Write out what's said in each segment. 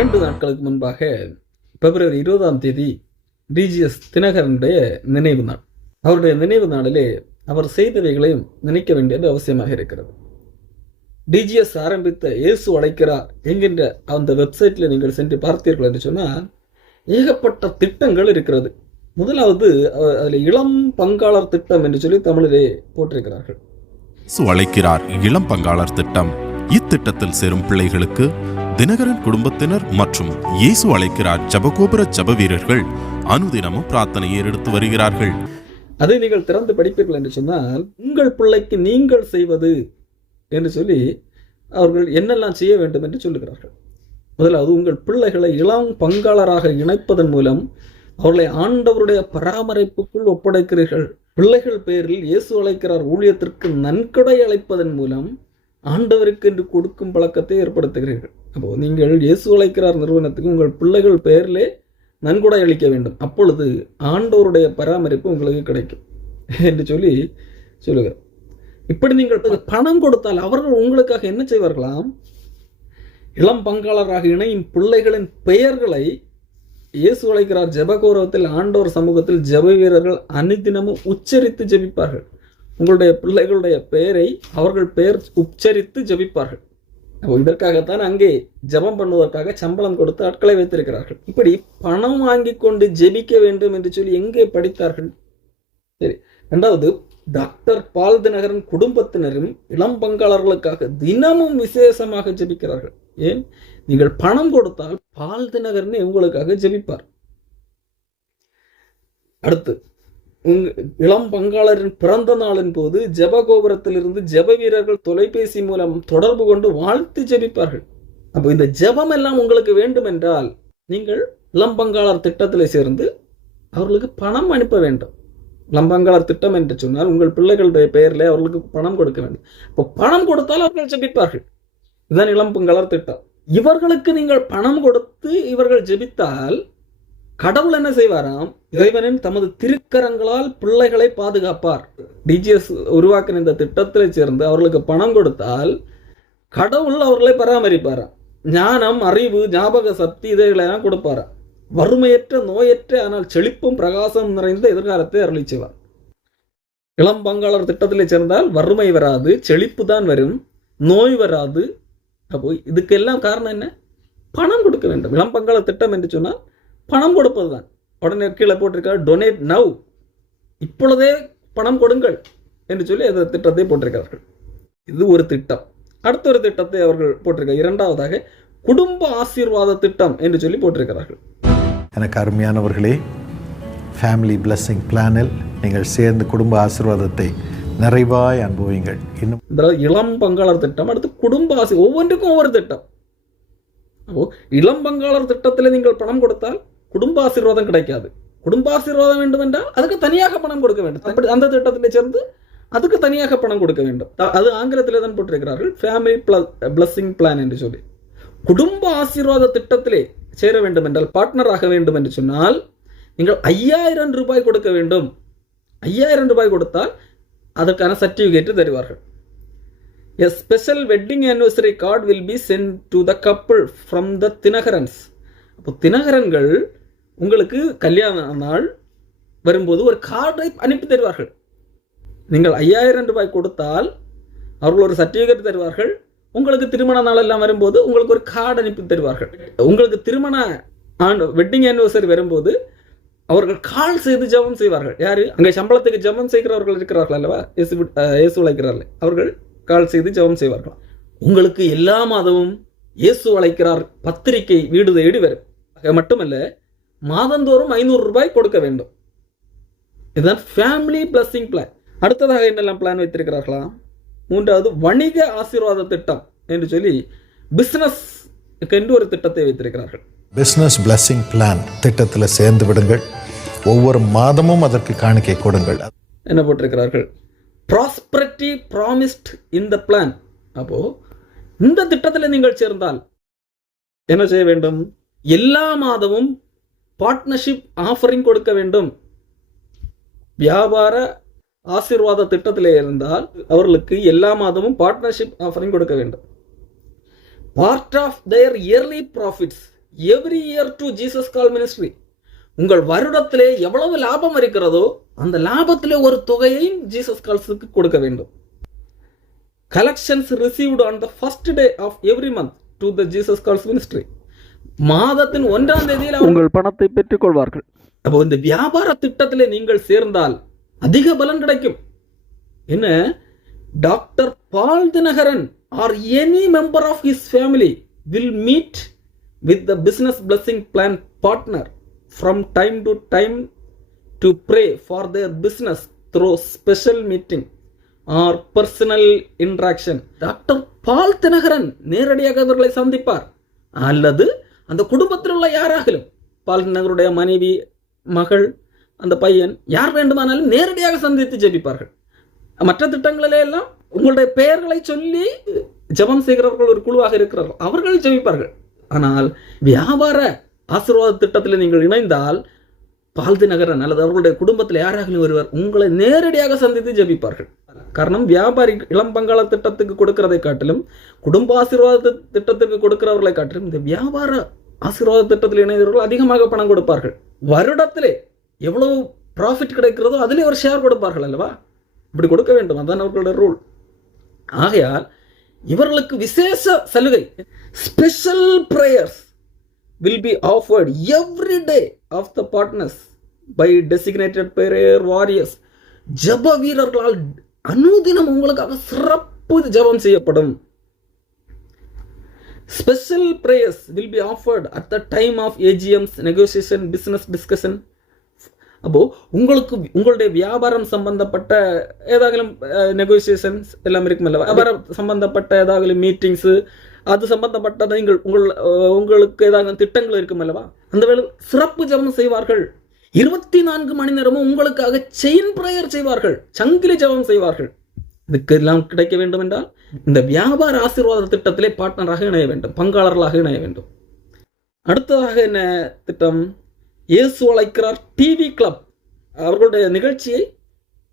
இரண்டு நாட்களுக்கு முன்பாக பிப்ரவரி இருபதாம் தேதி டிஜிஎஸ் தினகரனுடைய நினைவு நாள். அவருடைய நினைவு நாளிலே அவர் செய்தவைகளையும் நினைக்க வேண்டியது அவசியமாக இருக்கிறது. டிஜிஎஸ் ஆரம்பித்த இயேசு அழைக்கிறார் என்கின்ற அந்த வெப்சைட்டில் நீங்கள் சென்று பார்த்தீர்கள் என்று சொன்னால் ஏகப்பட்ட திட்டங்கள் இருக்கிறது. முதலாவது அதில் இளம் பங்காளர் திட்டம் என்று சொல்லி தமிழிலே போட்டிருக்கிறார்கள். அழைக்கிறார் இளம் பங்காளர் திட்டம். இத்திட்டத்தில் சேரும் பிள்ளைகளுக்கு தினகரன் குடும்பத்தினர் மற்றும் இயேசு அழைக்கிறார் ஜபகோபுர ஜப வீரர்கள் அனுதினமும் பிரார்த்தனையை எடுத்து வருகிறார்கள். அதை நீங்கள் திறந்து படிப்பீர்கள் என்று சொன்னால் உங்கள் பிள்ளைக்கு நீங்கள் செய்வது என்று சொல்லி அவர்கள் என்னெல்லாம் செய்ய வேண்டும் என்று சொல்லுகிறார்கள். முதலாவது உங்கள் பிள்ளைகளை இளம் பங்காளராக இணைப்பதன் மூலம் அவர்களை ஆண்டவருடைய பராமரிப்புக்குள் ஒப்படைக்கிறீர்கள். பிள்ளைகள் பேரில் இயேசு அழைக்கிறார் ஊழியத்திற்கு நன்கொடை அழைப்பதன் மூலம் ஆண்டவருக்கு என்று கொடுக்கும் பழக்கத்தை ஏற்படுத்துகிறீர்கள். அப்போ நீங்கள் இயேசு அழைக்கிறார் நிறுவனத்துக்கு உங்கள் பிள்ளைகள் பெயரிலே நன்கொடை அளிக்க வேண்டும். அப்பொழுது ஆண்டோருடைய பராமரிப்பு உங்களுக்கு கிடைக்கும். என்று சொல்லி சொல்லுகிறார். இப்படி நீங்கள் பணம் கொடுத்தால் அவர்கள் உங்களுக்காக என்ன செய்வார்களாம்? இளம் பங்காளராக இணையும் பிள்ளைகளின் பெயர்களை இயேசு அழைக்கிறார். ஜெபகௌரவத்தில் ஆண்டோர் சமூகத்தில் ஜெப வீரர்கள் அனுதினமும் உச்சரித்து ஜெபிப்பார்கள். உங்களுடைய பிள்ளைகளுடைய பெயரை அவர்கள் பெயர் உச்சரித்து ஜெபிப்பார்கள். இதற்காகத்தான் அங்கே ஜபம் பண்ணுவதற்காக சம்பளம் கொடுத்து ஆட்களை வைத்திருக்கிறார்கள். இப்படி பணம் வாங்கி கொண்டு ஜெபிக்க வேண்டும் என்று சொல்லி எங்கே படித்தார்கள்? சரி ரெண்டாவது டாக்டர் பால் தினகரன் குடும்பத்தினரும் இளம் பங்காளர்களுக்காக தினமும் விசேஷமாக ஜெபிக்கிறார்கள். ஏன்? நீங்கள் பணம் கொடுத்தால் பால் தினகரனே உங்களுக்காக ஜெபிப்பார். அடுத்து உங்க இளம் பங்காளரின் பிறந்த நாளின் போது ஜெபகோபுரத்திலிருந்து ஜெப வீரர்கள் தொலைபேசி மூலம் தொடர்பு கொண்டு வாழ்த்து ஜெபிப்பார்கள். அப்போ இந்த ஜெபம் எல்லாம் உங்களுக்கு வேண்டும் என்றால் நீங்கள் இளம்பங்காளர் திட்டத்தில் சேர்ந்து அவர்களுக்கு பணம் அனுப்ப வேண்டும். இளம் பங்காளர் திட்டம் என்று சொன்னால் உங்கள் பிள்ளைகளுடைய பெயரில் அவர்களுக்கு பணம் கொடுக்க வேண்டும். இப்போ பணம் கொடுத்தால் அவர்கள் ஜெபிப்பார்கள். இதுதான் இளம்பங்காளர் திட்டம். இவர்களுக்கு நீங்கள் பணம் கொடுத்து இவர்கள் ஜெபித்தால் கடவுள் என்ன செய்வாராம்? இறைவனின் தமது திருக்கரங்களால் பிள்ளைகளை பாதுகாப்பார். டிஜிஎஸ் உருவாக்கின இந்த திட்டத்தில் சேர்ந்து அவர்களுக்கு பணம் கொடுத்தால் கடவுள் அவர்களை பராமரிப்பாராம். ஞானம் அறிவு ஞாபக சக்தி இதைகளெல்லாம் கொடுப்பாராம். வறுமையற்ற நோயற்ற ஆனால் செழிப்பும் பிரகாசம் நிறைந்த எதிர்காலத்தை அருளி செய்வார். இளம் பங்காளர் திட்டத்தில் சேர்ந்தால் வறுமை வராது செழிப்பு தான் வரும் நோய் வராது. அப்போ இதுக்கெல்லாம் காரணம் என்ன? பணம் கொடுக்க வேண்டும். இளம் பங்காளர் திட்டம் என்று சொன்னால் பணம் கொடுப்பது தான் உடனே கீழே போட்டிருக்கார் டொனேட் நவ் இப்பொழுதே பணம் கொடுங்கள் என்று சொல்லி அந்த திட்டத்தை போட்டிருக்கிறார்கள். இது ஒரு திட்டம். அடுத்த ஒரு திட்டத்தை அவர்கள் போட்டிருக்கார் இரண்டாவதாக குடும்ப ஆசீர்வாத திட்டம் என்று சொல்லி போட்டிருக்கிறார்கள். எனக்கு அருமையானவர்களே ஃபேமிலி பிளெஸ்ஸிங் பிளானில் நீங்கள் சேர்ந்து குடும்ப ஆசீர்வாதத்தை நிறைவாய் அனுபவிங்கள் இன்னும் இந்த இளம் பங்காளர் திட்டம் அடுத்து குடும்ப ஆசி ஒவ்வொன்றுக்கும் ஒவ்வொரு திட்டம். அப்போ இளம் பங்காளர் திட்டத்தில் நீங்கள் பணம் கொடுத்தால் குடும்ப ஆசீர்வாதம் கிடைக்காது. குடும்ப ஆசீர்வாதம் வேண்டும் என்றால் அதுக்கு தனியாக பணம் கொடுக்க வேண்டும். அப்படி அந்த திட்டத்தில் சேர்ந்து அதுக்கு தனியாக பணம் கொடுக்க வேண்டும். அது ஆங்கிலத்தில் தான் போட்டிருக்கிறார்கள். ஃபேமிலி பிளஸ்ஸிங் பிளான் என்று சொல்லி. குடும்ப ஆசீர்வாத திட்டத்திலே சேர வேண்டும் என்றால் பார்ட்னர் ஆக வேண்டும் என்று சொன்னால் நீங்கள் ஐயாயிரம் ரூபாய் கொடுக்க வேண்டும். ஐயாயிரம் ரூபாய் கொடுத்தால் அதற்கான சர்டிஃபிகேட் தருவார்கள். A special wed anniversary card will be sent to the couple from the Dhinakarans அப்போ தினகரன்கள் உங்களுக்கு கல்யாண நாள் வரும்போது ஒரு கார்டை அனுப்பி தருவார்கள். நீங்கள் ஐயாயிரம் ரூபாய் கொடுத்தால் அவர்கள் ஒரு சர்டிஃபிகேட் தருவார்கள். உங்களுக்கு திருமண நாள் எல்லாம் வரும்போது உங்களுக்கு ஒரு கார்டு அனுப்பி தருவார்கள். உங்களுக்கு திருமண ஆண்டு வெட்டிங் ஆனிவர்சரி வரும்போது அவர்கள் கால் செய்து ஜெபம் செய்வார்கள். யார்? அங்கே சம்பளத்துக்கு ஜெபம் செய்கிறவர்கள் இருக்கிறார்கள் அல்லவா? இயேசு இயேசு அழைக்கிறார்கள். அவர்கள் கால் செய்து ஜெபம் செய்வார்கள். உங்களுக்கு எல்லா மாதமும் இயேசு அழைக்கிறார் பத்திரிகை வீடு தேடி வரும் மட்டுமல்ல மாதந்தோறும் ஐநூறு ரூபாய் கொடுக்க வேண்டும். இதுதான் ஃபேமிலி பிளஸிங் பிளான் அடுத்ததாக என்னெல்லாம் பிளான் வைத்திருக்கிறார்களா? மூன்றாவது வணிக ஆசீர்வாத திட்டம் என்று சொல்லி பிசினஸ் என்று ஒரு திட்டத்தை வைத்திருக்கிறார்கள். பிஸ்னஸ் பிளெஸ்ஸிங் பிளான் திட்டத்தில் சேர்ந்து விடுங்கள். ஒவ்வொரு மாதமும் அதற்கு காணிக்கை கொடுங்கள். என்ன போட்டிருக்கிறார்கள்? Prosperity promised in the plan அப்போ இந்த திட்டத்தில் நீங்கள் சேர்ந்தால் என்ன செய்ய வேண்டும்? எல்லா மாதமும் பார்ட்னர்ஷிப் ஆஃபரிங் கொடுக்க வேண்டும். வியாபார ஆசீர்வாத திட்டத்தில் இருந்தால் அவர்களுக்கு எல்லா மாதமும் பார்ட்னர்ஷிப் ஆஃபரிங் கொடுக்க வேண்டும். Part of their yearly profits every year to Jesus call ministry உங்கள் வருடத்திலே எவ்வளவு லாபம் இருக்கிறதோ அந்த லாபத்திலே ஒரு தொகையையும் ஜீசஸ் கால்ஸுக்கு கொடுக்க வேண்டும். Collections received on the first day of every month to the Jesus calls ministry மாதத்தின் ஒன்றாம் தேதியில் உங்கள் பணத்தை பெற்றுக்கொள்வார்கள். அப்போ இந்த வியாபார திட்டத்திலே நீங்கள் சேர்ந்தால் அதிக பலன் கிடைக்கும். என்ன? Doctor Paul Dhinakaran or any member of his family will meet with the business blessing plan partner from time to time to pray for their business through special meeting or personal interaction doctor Paul Dhinakaran நேரடியாக அவர்களை சந்திப்பார். அல்லது அந்த குடும்பத்தில் உள்ள யாராகலும் பால் நகருடைய மனைவி மகள் அந்த பையன் யார் வேண்டுமானாலும் நேரடியாக சந்தித்து ஜெபிப்பார்கள். மற்ற திட்டங்களிலே எல்லாம் உங்களுடைய பெயர்களை சொல்லி ஜெபம் செய்கிறவர்கள் ஒரு குழுவாக இருக்கிறார்கள். அவர்கள் ஜெபிப்பார்கள். ஆனால் வியாபார ஆசீர்வாத திட்டத்தில் நீங்கள் இணைந்தால் பால்தி நகரன் அல்லது அவர்களுடைய குடும்பத்தில் யாராகிலும் ஒருவர் உங்களை நேரடியாக சந்தித்து ஜெபிப்பார்கள். காரணம் வியாபாரி இளம் பங்காள திட்டத்துக்கு கொடுக்கிறதை காட்டிலும் குடும்ப ஆசீர்வாத திட்டத்துக்கு கொடுக்கிறவர்களை காட்டிலும் இந்த வியாபார ஆசீர்வாத திட்டத்தில் இணைந்தவர்கள் அதிகமாக பணம் கொடுப்பார்கள். வருடத்திலே எவ்வளவு ப்ராஃபிட் கிடைக்கிறதோ அதிலே ஒரு ஷேர் கொடுப்பார்கள் அல்லவா? இப்படி கொடுக்க வேண்டும். அதான் அவர்களோட ரூல் ஆகையால் இவர்களுக்கு விசேஷ சலுகை special prayers will be offered every day of the partners by designated prayer warriors ஜப வீரர்களால் அனுதினம் உங்களுக்காக சிறப்பு ஜெபம் செய்யப்படும். Special prayers will be offered at the time of AGMs negotiation business discussion அப்போது உங்களுக்கு உங்களுடைய வியாபாரம் சம்பந்தப்பட்ட ஏதாகலும் நெகோசியேஷன்ஸ் எல்லாம் இருக்குமல்ல? வியாபாரம் சம்பந்தப்பட்ட ஏதாகலும் மீட்டிங்ஸு அது சம்பந்தப்பட்ட நீங்கள் உங்கள் உங்களுக்கு ஏதாவது திட்டங்கள் இருக்கும் அல்லவா அந்த வேலை சிறப்பு ஜெபம் செய்வார்கள். இருபத்தி நான்கு மணி நேரமும் உங்களுக்காக செயின் ப்ரேயர் செய்வார்கள். சங்கிலி ஜெபம் செய்வார்கள். இதுக்கெல்லாம் கிடைக்க வேண்டும் என்றால் இந்த வியாபார ஆசீர்வாத திட்டத்திலே பார்ட்னராக இணைய வேண்டும் பங்காளர்களாக இணைய வேண்டும். அடுத்ததாக என்ன திட்டம்? இயேசு அழைக்கிறார் டிவி கிளப் அவர்களுடைய நிகழ்ச்சியை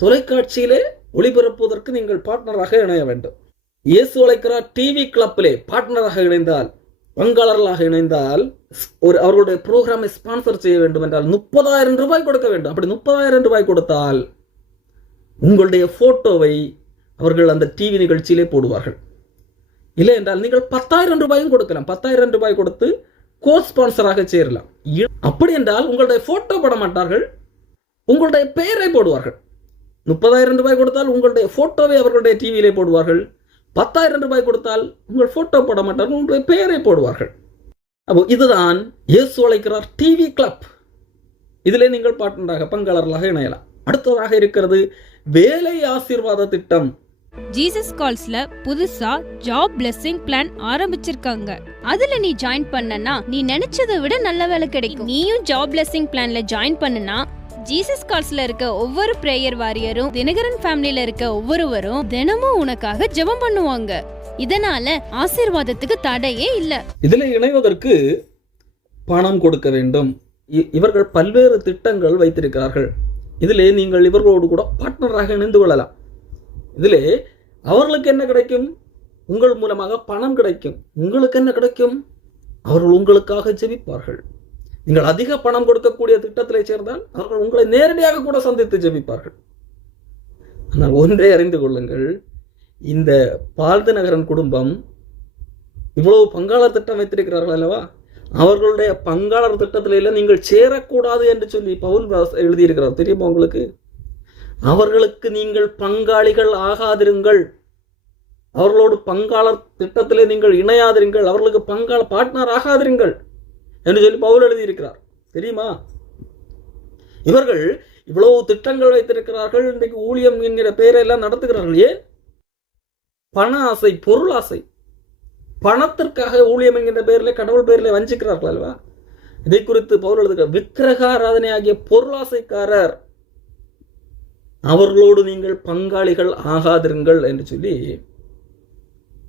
தொலைக்காட்சியிலே ஒளிபரப்புவதற்கு நீங்கள் பார்ட்னராக இணைய வேண்டும். இயேசு அழைக்கிறார் டிவி கிளப்பிலே பார்ட்னராக இணைந்தால் பங்காளர்களாக இணைந்தால் ஒரு அவர்களுடைய ப்ரோக்ராமை ஸ்பான்சர் செய்ய வேண்டும் என்றால் முப்பதாயிரம் ரூபாய் கொடுக்க வேண்டும். அப்படி முப்பதாயிரம் ரூபாய் கொடுத்தால் உங்களுடைய போட்டோவை அவர்கள் அந்த டிவி நிகழ்ச்சியிலே போடுவார்கள். இல்லை என்றால் நீங்கள் பத்தாயிரம் ரூபாயும் கொடுக்கலாம். பத்தாயிரம் ரூபாய் கொடுத்து கோ ஸ்பான்சராக சேரலாம். அப்படி என்றால் உங்களுடைய போட்டோ போட மாட்டார்கள். உங்களுடைய பெயரை போடுவார்கள். முப்பதாயிரம் ரூபாய் கொடுத்தால் உங்களுடைய போட்டோவை அவர்களுடைய டிவியிலே போடுவார்கள். பத்தாயிரம் ரூபாய் கொடுத்தால் உங்கள் போட்டோ போட மாட்டார்கள் உங்களுடைய பெயரை போடுவார்கள். அப்போ இதுதான் இயேசு அழைக்கிறார் டிவி கிளப் இதிலே நீங்கள் பார்ட்னராக பங்காளர்களாக இணையலாம். அடுத்ததாக இருக்கிறது வேலை ஆசீர்வாத திட்டம். ஜீசஸ் கால்ஸ்ல புதுசா ஜாப் blessing பிளான் ஆரம்பிச்சிருக்காங்க. அதுல நீ ஜாயின் பண்ணனா நீ நினைச்சதை விட நல்ல வேலை கிடைக்கும். நீயும் ஜாப் blessing பிளான்ல ஜாயின் பண்ணனா ஜீசஸ் கால்ஸ்ல இருக்க ஒவ்வொரு பிரேயர் வாரியரும் தினகரன் ஃபேமிலில இருக்க ஒவ்வொருவரும் தினமும் உனக்காக ஜெபம் பண்ணுவாங்க. இதனால ஆசீர்வாதத்துக்கு தடையே இல்ல. இதுல இணைவதற்கு பணம் கொடுக்க வேண்டும். இவர்கள் பல்வேறு திட்டங்கள் வைத்திருக்கிறார்கள். இதிலே நீங்கள் இவர்களோடு கூட பார்ட்னராக இணைந்து கொள்ளலாம். இதிலே அவர்களுக்கு என்ன கிடைக்கும்? உங்கள் மூலமாக பணம் கிடைக்கும். உங்களுக்கு என்ன கிடைக்கும்? அவர்கள் உங்களுக்காக ஜெபிப்பார்கள். நீங்கள் அதிக பணம் கொடுக்கக்கூடிய திட்டத்திலே சேர்ந்தால் அவர்கள் உங்களை நேரடியாக கூட சந்தித்து ஜெபிப்பார்கள். ஆனால் ஒன்றே அறிந்து கொள்ளுங்கள் இந்த பால்து நகரன் குடும்பம் இவ்வளவு பங்காளர் திட்டம் வைத்திருக்கிறார்கள் அல்லவா? அவர்களுடைய பங்காளர் திட்டத்திலே நீங்கள் சேரக்கூடாது என்று சொல்லி பவுல் எழுதியிருக்கிறார். தெரியுமா உங்களுக்கு? அவர்களுக்கு நீங்கள் பங்காளிகள் ஆகாதிருங்கள். அவர்களோடு பங்காளர் திட்டத்திலே நீங்கள் இணையாதிருங்கள். அவர்களுக்கு பங்காள பார்ட்னர் ஆகாதிருங்கள் என்று சொல்லி பவுல் எழுதியிருக்கிறார். தெரியுமா? இவர்கள் இவ்வளவு திட்டங்கள் வைத்திருக்கிறார்கள். இன்றைக்கு ஊழியம் என்கிற பெயரெல்லாம் நடத்துகிறார்கள். ஏன்? பண ஆசை பொருள் ஆசை. பணத்திற்காக ஊழியம் என்கின்ற பெயரில் கடவுள் பெயரில் வஞ்சிக்கிறார்கள் அல்லவா? இதை குறித்து பவுல் எழுதுகிறார் விக்கிரக ஆராதனை ஆகிய பொருளாசைக்காரர் அவர்களோடு நீங்கள் பங்காளிகள் ஆகாதிருங்கள் என்று சொல்லி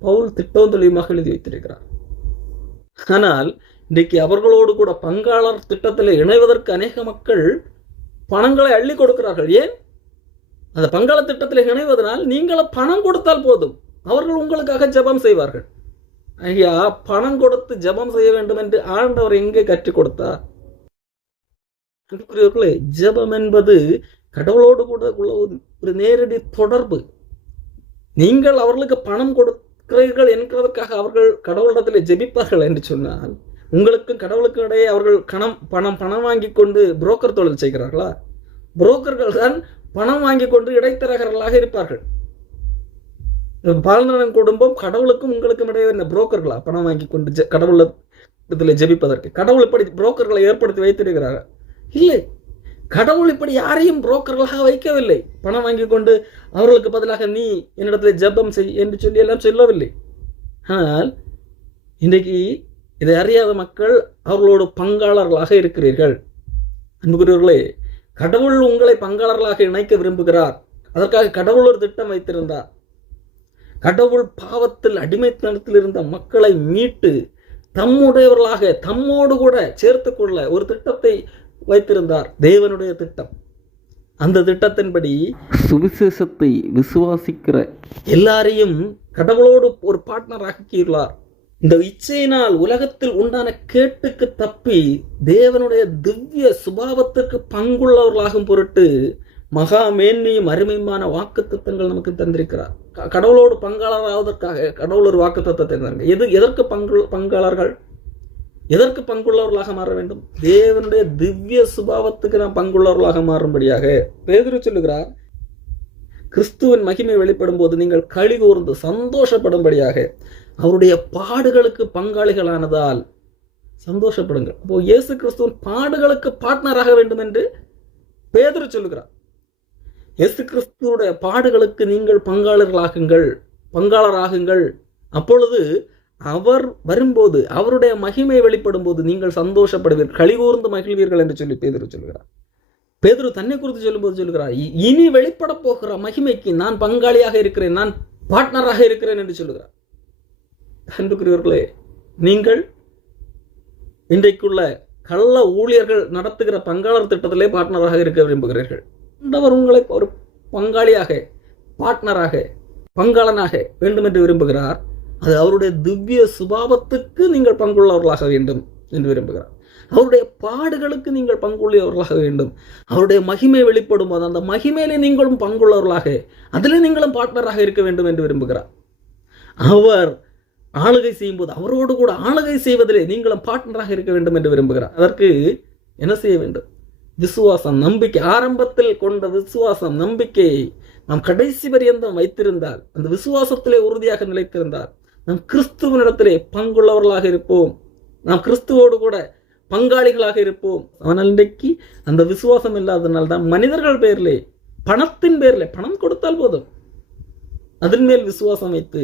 பவுல் திட்டம் தெளிவாக எழுதி வைத்திருக்கிறார். ஆனால் இன்றைக்கு அவர்களோடு கூட பங்காளர் திட்டத்தில் இணைவதற்கு அநேக மக்கள் பணங்களை அள்ளி கொடுக்கிறார்கள். ஏன்? அந்த பங்காள திட்டத்தில் இணைவதனால் நீங்கள் பணம் கொடுத்தால் போதும். அவர்கள் உங்களுக்காக ஜெபம் செய்வார்கள். ஐயா பணம் கொடுத்து ஜெபம் செய்ய வேண்டும் என்று ஆண்டவர் எங்கே கற்றுக் கொடுத்தார்? ஜபம் ஜெபம் என்பது கடவுளோடு கூட உள்ள ஒரு- நேரடி தொடர்பு. நீங்கள் அவர்களுக்கு பணம் கொடுக்கிறீர்கள் என்கிறதற்காக அவர்கள் கடவுளிடத்தில் ஜெபிப்பார்கள் என்று சொன்னால் உங்களுக்கும் கடவுளுக்கும் இடையே அவர்கள் கணம் பணம் பணம் வாங்கி கொண்டு புரோக்கர் தொழில் செய்கிறார்களா? புரோக்கர்கள் தான் பணம் வாங்கி கொண்டு இடைத்தரகர்களாக இருப்பார்கள். பாலனன் குடும்பம் கடவுளுக்கும் உங்களுக்கும் இடையே என்ன புரோக்கர்களா பணம் வாங்கி கொண்டு ஜெ- கடவுள இதில் ஜெபிப்பதற்கு. கடவுள் இப்படி புரோக்கர்களை ஏற்படுத்தி வைத்திருக்கிறார்கள் இல்லை. கடவுள் இப்படி யாரையும் புரோக்கர்களாக வைக்கவில்லை. பணம் வாங்கி கொண்டு அவர்களுக்கு பதிலாக நீ என்னிடத்தில் ஜெபம் செய் என்று சொல்லி எல்லாம் சொல்லவில்லை. ஆனால் இன்றைக்கு இதை அறியாத மக்கள் அவர்களோடு பங்காளர்களாக இருக்கிறீர்கள். அன்புக்குரியவர்களே கடவுள் உங்களை பங்காளர்களாக இணைக்க விரும்புகிறார். அதற்காக கடவுள் ஒரு திட்டம் வைத்திருந்தார். கடவுள் பாவத்தில் அடிமைத்தனத்தில் இருந்த மக்களை மீட்டு தம்முடையவர்களாக தம்மோடு கூட சேர்த்து கொள்ள ஒரு திட்டத்தை வைத்திருந்தார். தேவனுடைய திட்டம். அந்த திட்டத்தின்படி சுவிசேஷத்தை விசுவாசிக்கிற எல்லாரையும் கடவுளோடு ஒரு பார்ட்னர் ஆக்கியுள்ளார் இந்த இச்சையினால் உலகத்தில் உண்டான கேட்டுக்கு தப்பி தேவனுடைய திவ்ய சுபாவத்திற்கு பங்குள்ளவர்களாகும் பொருட்டு மகா மேன்மையும் அருமையுமான வாக்குத்தத்தங்கள் நமக்கு தந்திருக்கிறார். கடவுளோடு பங்காளராவதற்காக கடவுள் ஒரு வாக்குத்தத்தத்தை தந்தாங்க எது எதற்கு பங்கு பங்காளர்கள்? எதற்கு பங்குள்ளவர்களாக மாற வேண்டும்? தேவனுடைய திவ்ய சுபாவத்துக்கு நாம் பங்குள்ளவர்களாக மாறும்படியாக பேதுரு சொல்லுகிறார் கிறிஸ்துவின் மகிமை வெளிப்படும் போது நீங்கள் களி கூர்ந்து சந்தோஷப்படும்படியாக அவருடைய பாடுகளுக்கு பங்காளிகளானதால் சந்தோஷப்படுங்கள். அப்போ இயேசு கிறிஸ்துவின் பாடுகளுக்கு பார்ட்னராக வேண்டும் என்று பேதுரு சொல்லுகிறார். இயேசு கிறிஸ்துவோட பாடுகளுக்கு நீங்கள் பங்காளர்களாகுங்கள் பங்காளராகுங்கள். அப்பொழுது அவர் வரும்போது அவருடைய மகிமை வெளிப்படும் போது நீங்கள் சந்தோஷப்படுவீர்கள் கழிகூர்ந்து மகிழ்வீர்கள் என்று சொல்லி பேதுரு சொல்கிறார். பேதுரு தன்னை குறித்து சொல்லும்போது சொல்கிறார் இனி வெளிப்பட போகிற மகிமைக்கு நான் பங்காளியாக இருக்கிறேன் நான் பார்ட்னராக இருக்கிறேன் என்று சொல்கிறார் அன்புக்குரியவர்களே நீங்கள் இன்றைக்குள்ள கள்ள ஊழியர்கள் நடத்துகிற பங்காளர் திட்டத்திலே பார்ட்னராக இருக்க விரும்புகிறீர்கள். ஆண்டவர் உங்களை ஒரு பங்காளியாக பார்ட்னராக பங்காளனாக வேண்டும் என்று விரும்புகிறார். அது அவருடைய திவ்ய சுபாவத்துக்கு நீங்கள் பங்குள்ளவர்களாக வேண்டும் என்று விரும்புகிறார். அவருடைய பாடுகளுக்கு நீங்கள் பங்குள்ளவர்களாக வேண்டும். அவருடைய மகிமை வெளிப்படும் போது அந்த மகிமையிலே நீங்களும் பங்குள்ளவர்களாக அதிலே நீங்களும் பார்ட்னராக இருக்க வேண்டும் என்று விரும்புகிறார். அவர் ஆளுகை செய்யும்போது அவரோடு கூட ஆளுகை செய்வதிலே நீங்களும் பார்ட்னராக இருக்க வேண்டும் என்று விரும்புகிறார். அதற்கு என்ன செய்ய வேண்டும்? விசுவாசம் நம்பிக்கை. ஆரம்பத்தில் கொண்ட விசுவாசம் நம்பிக்கையை நாம் கடைசி பரியந்தம் வைத்திருந்தால் அந்த விசுவாசத்திலே உறுதியாக நிலைத்திருந்தால் நாம் கிறிஸ்துவனிடத்திலே பங்குள்ளவர்களாக இருப்போம். நாம் கிறிஸ்துவோடு கூட பங்காளிகளாக இருப்போம். ஆனால் இன்றைக்கு அந்த விசுவாசம் இல்லாததுனால தான் மனிதர்கள் பேரிலே பணத்தின் பேரில் பணம் கொடுத்தால் போதும். அதன் மேல் விசுவாசம் வைத்து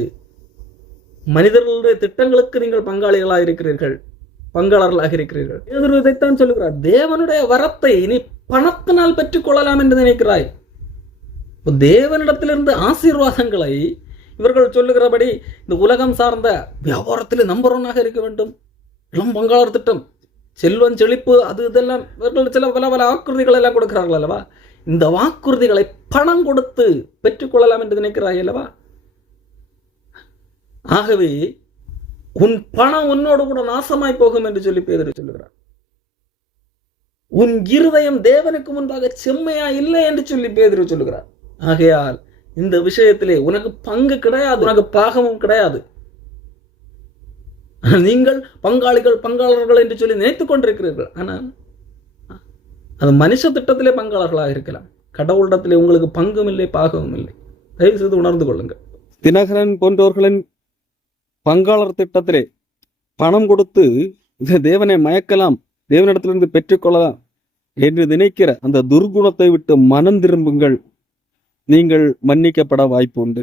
மனிதர்களுடைய திட்டங்களுக்கு நீங்கள் பங்காளிகளாக இருக்கிறீர்கள் பங்காளர்களாக இருக்கிறீர்கள். பேதுரு இதைத்தான் சொல்லுகிறார். தேவனுடைய வரத்தை நீ பணத்தினால் பெற்றுக் கொள்ளலாம் என்று நினைக்கிறாய். தேவனிடத்திலிருந்து ஆசீர்வாதங்களை இவர்கள் சொல்லுகிறபடி இந்த உலகம் சார்ந்த வியாபாரத்தில் நம்பர் ஒன்னாக இருக்க வேண்டும். இளம் பங்காளர் திட்டம் செல்வம் செழிப்பு அது இதெல்லாம் இவர்கள் சில பல பல வாக்குறுதிகள் எல்லாம் கொடுக்கிறார்கள் அல்லவா? இந்த வாக்குறுதிகளை பணம் கொடுத்து பெற்றுக்கொள்ளலாம் என்று நினைக்கிறாய் அல்லவா? ஆகவே உன் பணம் உன்னோடு கூட நாசமாய் போகும் என்று சொல்லி பேதர் சொல்லுகிறார். உன் இருதயம் தேவனுக்கு முன்பாக செம்மையா இல்லை என்று சொல்லி பேதர் சொல்லுகிறார். ஆகையால் இந்த விஷயத்திலே உனக்கு பங்கு கிடையாது. உனக்கு பாகமும் கிடையாது. நீங்கள் பங்காளிகள் பங்காளர்கள் என்று சொல்லி நினைத்துக் கொண்டிருக்கிறீர்கள். ஆனால் அது மனுஷ திட்டத்திலே பங்காளர்களாக இருக்கலாம். கடவுளிடத்திலே உங்களுக்கு பங்கும் இல்லை பாகமும் இல்லை. தயவு செய்து உணர்ந்து கொள்ளுங்கள். தினகரன் போன்றவர்களின் பங்காளர் திட்டத்திலே பணம் கொடுத்து தேவனை மயக்கலாம் தேவனிடத்திலிருந்து பெற்றுக்கொள்ளலாம் என்று நினைக்கிற அந்த துர்குணத்தை விட்டு மனம் திரும்புங்கள். நீங்கள் மன்னிக்கப்பட வாய்ப்பு உண்டு